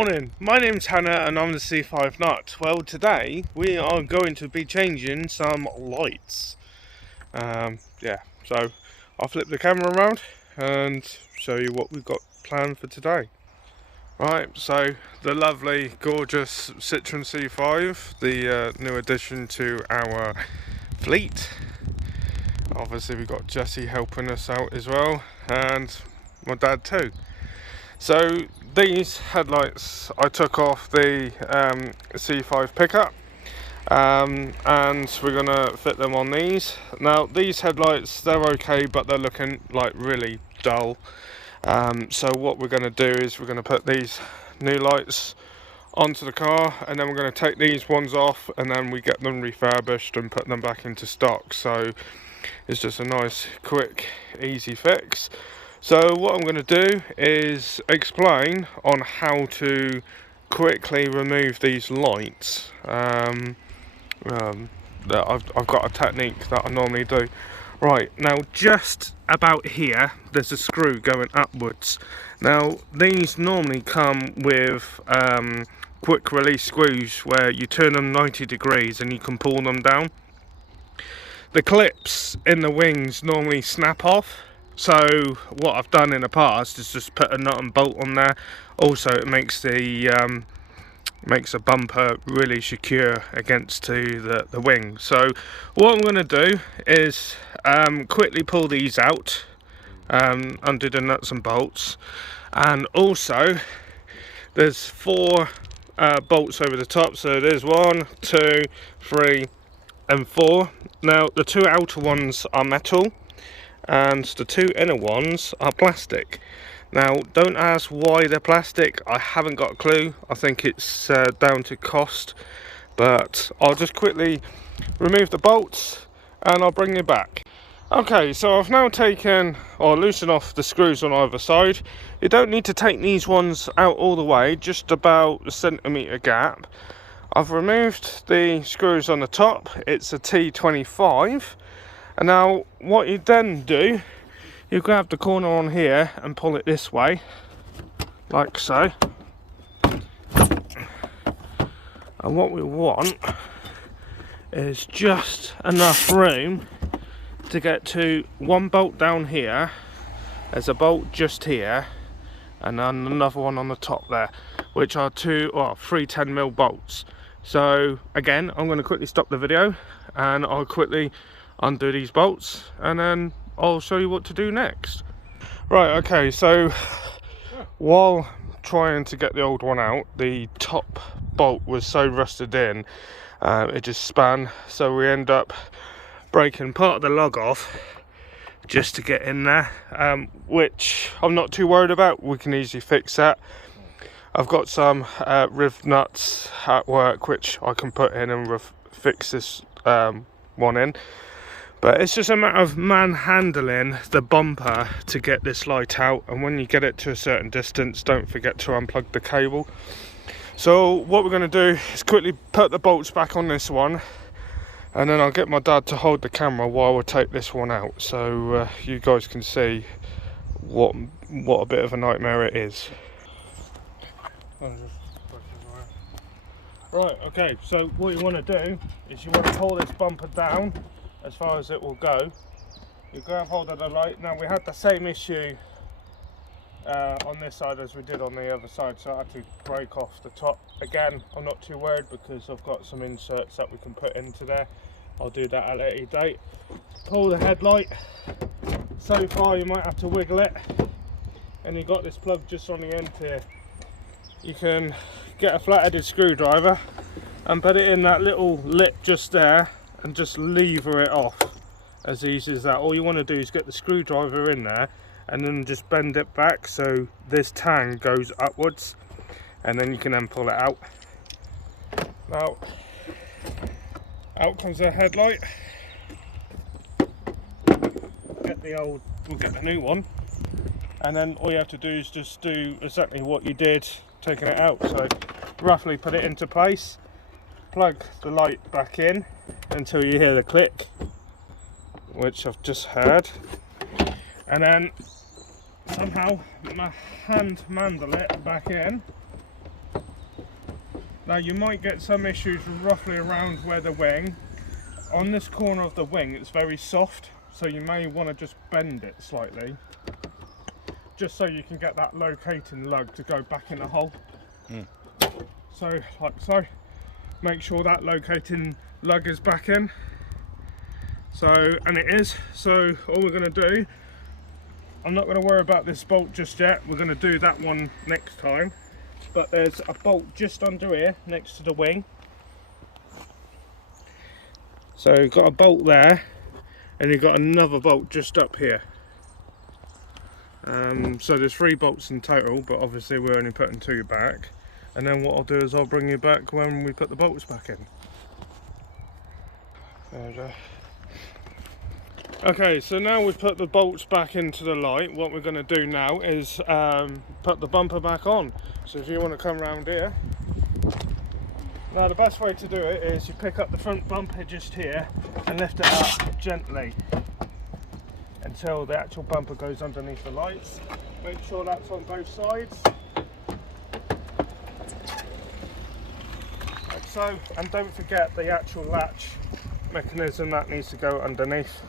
Morning, my name's Hannah and I'm the C5 Nut. Well, today we are going to be changing some lights. So I'll flip the camera around and show you what we've got planned for today. Right, so the lovely, gorgeous Citroen C5, the new addition to our fleet. Obviously we've got Jesse helping us out as well, and my dad too. So these headlights I took off the C5 pickup, and we're gonna fit them on these. Now these headlights, they're okay, but they're looking like really dull. So what we're gonna do is we're gonna put these new lights onto the car, and then we're gonna take these ones off, and then we get them refurbished and put them back into stock. So it's just a nice, quick, easy fix. So what I'm going to do is explain on how to quickly remove these lights. I've got a technique that I normally do. Right, now just about here there's a screw going upwards. Now these normally come with quick release screws where you turn them 90 degrees and you can pull them down. The clips in the wings normally snap off. So what I've done in the past is just put a nut and bolt on there. Also it makes the bumper really secure against the wing. So what I'm going to do is quickly pull these out, undo the nuts and bolts, and also there's 4 bolts over the top. So there's 1, 2, 3 and 4. Now the 2 outer ones are metal and the 2 inner ones are plastic. Now don't ask why they're plastic, I haven't got a clue. I think it's down to cost, but I'll just quickly remove the bolts and I'll bring you back. Okay, so I've now taken or loosened off the screws on either side. You don't need to take these ones out all the way, just about a centimetre gap. I've removed the screws on the top. It's a T25. And now what you then do, you grab the corner on here and pull it this way, like so. And what we want is just enough room to get to 1 bolt down here. There's a bolt just here, and then another one on the top there, which are 3 10mm bolts. So again, I'm going to quickly stop the video and I'll quickly undo these bolts and then I'll show you what to do next. Right, okay, so while trying to get the old one out, the top bolt was so rusted in, it just span, so we end up breaking part of the lug off just to get in there, which I'm not too worried about. We can easily fix that. I've got some riv nuts at work which I can put in and fix this one in. But it's just a matter of manhandling the bumper to get this light out, and when you get it to a certain distance, don't forget to unplug the cable. So what we're going to do is quickly put the bolts back on this one, and then I'll get my dad to hold the camera while we take this one out, so you guys can see what a bit of a nightmare it is. Right, okay, so what you want to do is you want to pull this bumper down as far as it will go. You grab hold of the light. Now we had the same issue on this side as we did on the other side, so I had to break off the top. Again, I'm not too worried because I've got some inserts that we can put into there. I'll do that at a later date. Pull the headlight. So far you might have to wiggle it, and you've got this plug just on the end here. You can get a flat-headed screwdriver and put it in that little lip just there and just lever it off, as easy as that. All you want to do is get the screwdriver in there and then just bend it back so this tang goes upwards, and then you can then pull it out. Now out comes the headlight. We'll get the new one, and then all you have to do is just do exactly what you did taking it out. So roughly put it into place, plug the light back in until you hear the click, which I've just heard, and then somehow my hand mandle it back in Now you might get some issues roughly around where the wing, on this corner of the wing it's very soft, so you may want to just bend it slightly, just so you can get that locating lug to go back in the hole. So like so, make sure that locating lug is back in. So, and it is, so all we're going to do, I'm not going to worry about this bolt just yet, we're going to do that one next time. But there's a bolt just under here next to the wing. So you've got a bolt there, and you've got another bolt just up here. So there's 3 bolts in total, but obviously we're only putting 2 back. And then what I'll do is I'll bring you back when we put the bolts back in. There we go. Okay, so now we've put the bolts back into the light, what we're going to do now is put the bumper back on. So if you want to come around here. Now the best way to do it is you pick up the front bumper just here and lift it up gently until the actual bumper goes underneath the lights. Make sure that's on both sides. Like so, and don't forget the actual latch mechanism that needs to go underneath.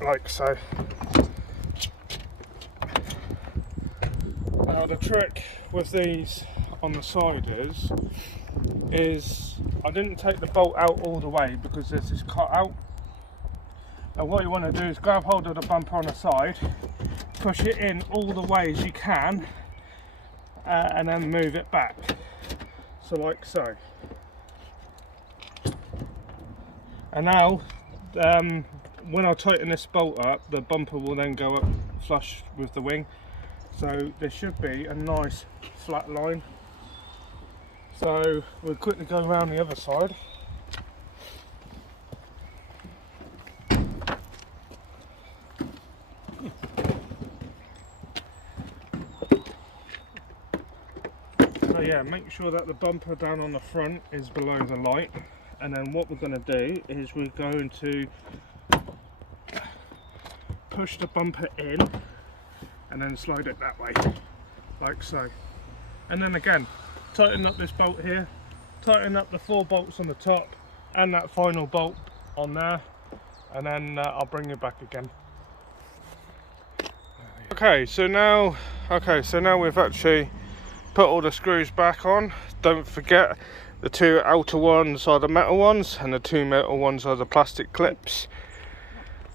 Like so. Now the trick with these on the side is I didn't take the bolt out all the way because there's this cut out. Now what you want to do is grab hold of the bumper on the side, push it in all the way as you can, and then move it back. So like so. And now when I tighten this bolt up, the bumper will then go up flush with the wing. So there should be a nice flat line. So we'll quickly go around the other side. So yeah, make sure that the bumper down on the front is below the light. And then what we're going to do is we're going to push the bumper in and then slide it that way, like so. And then again, tighten up this bolt here, tighten up the 4 bolts on the top and that final bolt on there, and then I'll bring you back again. Okay, so now we've actually put all the screws back on. Don't forget the 2 outer ones are the metal ones and the 2 metal ones are the plastic clips.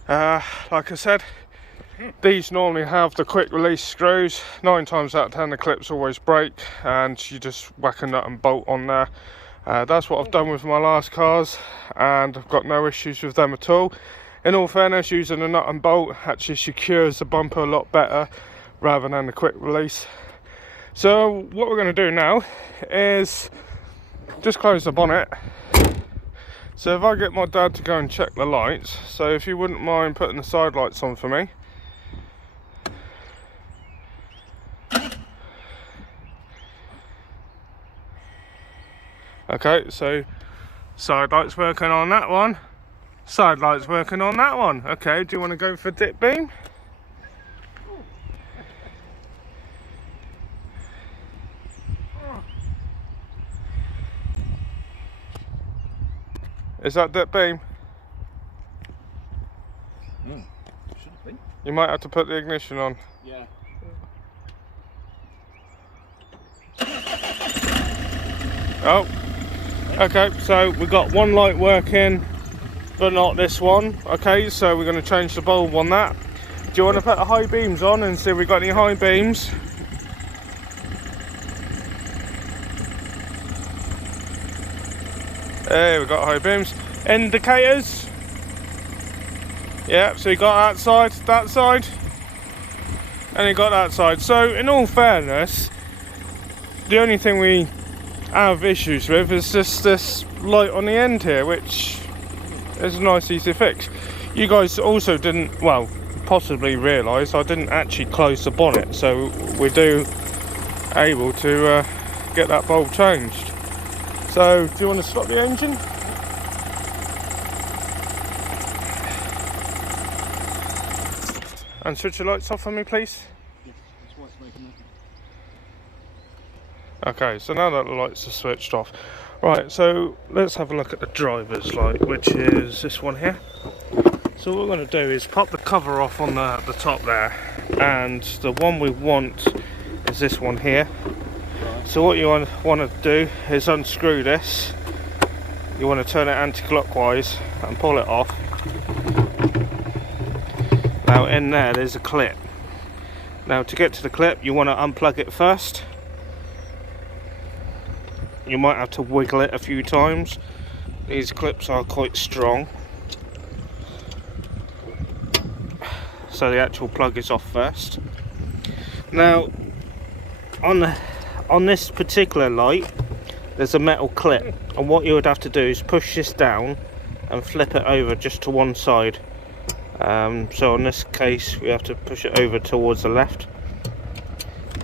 Like I said, these normally have the quick release screws. 9 times out of 10 the clips always break and you just whack a nut and bolt on there. That's what I've done with my last cars and I've got no issues with them at all. In all fairness, using a nut and bolt actually secures the bumper a lot better rather than the quick release. So what we're going to do now is just close the bonnet. So if I get my dad to go and check the lights, so if you wouldn't mind putting the side lights on for me. Okay, so side lights working on that one, side lights working on that one. Okay, do you want to go for dip beam? Is that dip beam? Should be. You might have to put the ignition on. Yeah. Oh, okay, so we've got one light working, but not this one. Okay, so we're going to change the bulb on that. Do you want to put the high beams on and see if we've got any high beams? There, we've got high beams. Indicators. Yeah, so you got that side, and you got that side. So in all fairness, the only thing we have issues with is just this light on the end here, which is a nice easy fix. You guys also didn't, well, possibly realise I didn't actually close the bonnet, so we do able to get that bulb changed. So do you want to stop the engine? And switch the lights off for me, please. Okay, so now that the lights are switched off, right, so let's have a look at the driver's light, which is this one here. So what we're going to do is pop the cover off on the top there, and the one we want is this one here. So what you want to do is unscrew this. You want to turn it anti-clockwise and pull it off. Now in there's a clip. Now to get to the clip you want to unplug it first. You might have to wiggle it a few times. These clips are quite strong. So the actual plug is off first. Now on this particular light there's a metal clip, and what you would have to do is push this down and flip it over just to one side. So in this case we have to push it over towards the left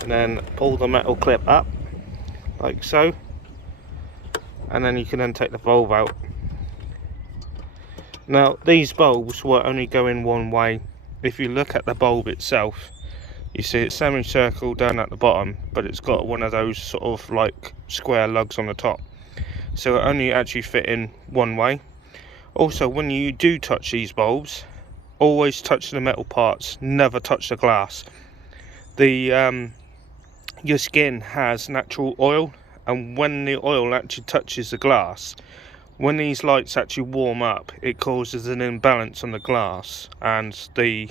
and then pull the metal clip up like so, and then you can then take the bulb out. Now these bulbs will only go in one way. If you look at the bulb itself, you see it's semicircle down at the bottom, but it's got one of those sort of like square lugs on the top, so it only actually fit in one way. Also, when you do touch these bulbs, always touch the metal parts, never touch the glass. Your skin has natural oil, and when the oil actually touches the glass, when these lights actually warm up, it causes an imbalance on the glass, and the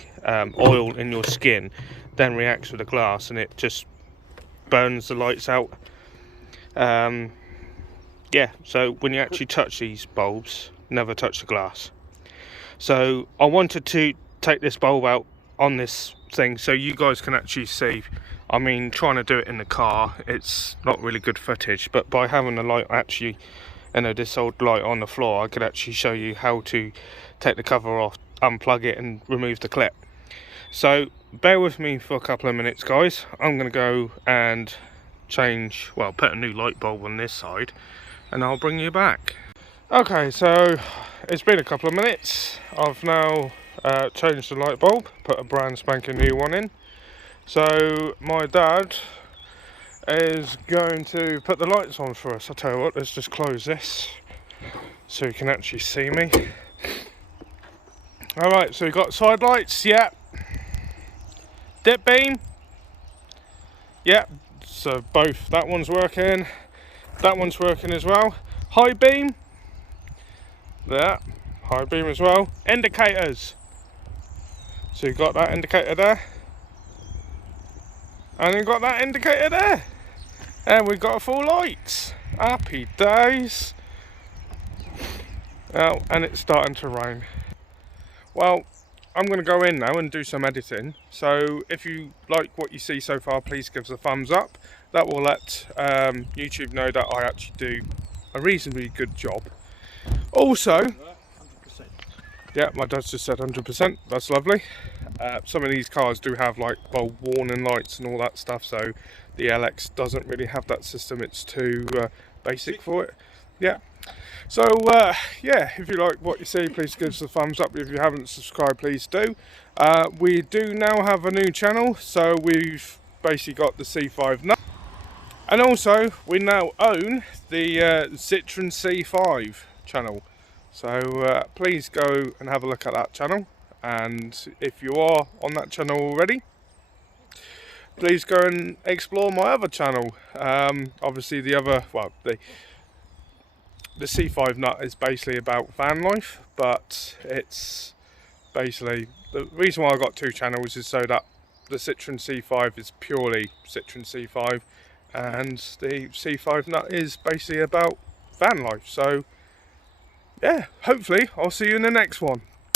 oil in your skin then reacts with the glass and it just burns the lights out. Yeah, so when you actually touch these bulbs, never touch the glass. So I wanted to take this bulb out on this thing so you guys can actually see. I mean, trying to do it in the car, it's not really good footage, but by having the light actually, this old light on the floor, I could actually show you how to take the cover off, unplug it and remove the clip. So bear with me for a couple of minutes, guys. I'm going to go and change, well, put a new light bulb on this side, and I'll bring you back. Okay, so it's been a couple of minutes. I've now changed the light bulb, put a brand spanking new one in. So my dad is going to put the lights on for us. I'll tell you what, let's just close this so you can actually see me. Alright, so we've got side lights, yeah. Dip beam, yeah, so both, that one's working, that one's working as well. High beam, there, high beam as well. Indicators, so you've got that indicator there, and you've got that indicator there, and we've got full lights. Happy days. Oh, and it's starting to rain. Well, I'm going to go in now and do some editing, so if you like what you see so far, please give us a thumbs up. That will let YouTube know that I actually do a reasonably good job. Also, 100%. Yeah, my dad just said 100%, that's lovely. Some of these cars do have like bulb warning lights and all that stuff, so the LX doesn't really have that system, it's too basic for it. Yeah. So yeah, if you like what you see, please give us a thumbs up. If you haven't subscribed, please do. We do now have a new channel, so we've basically got the C5 nut, and also we now own the Citroen C5 channel. So please go and have a look at that channel, and if you are on that channel already, please go and explore my other channel. Obviously the other, well, the C5 nut is basically about van life, but it's basically, the reason why I got two channels is so that the Citroen C5 is purely Citroen C5, and the C5 nut is basically about van life. So yeah, hopefully I'll see you in the next one.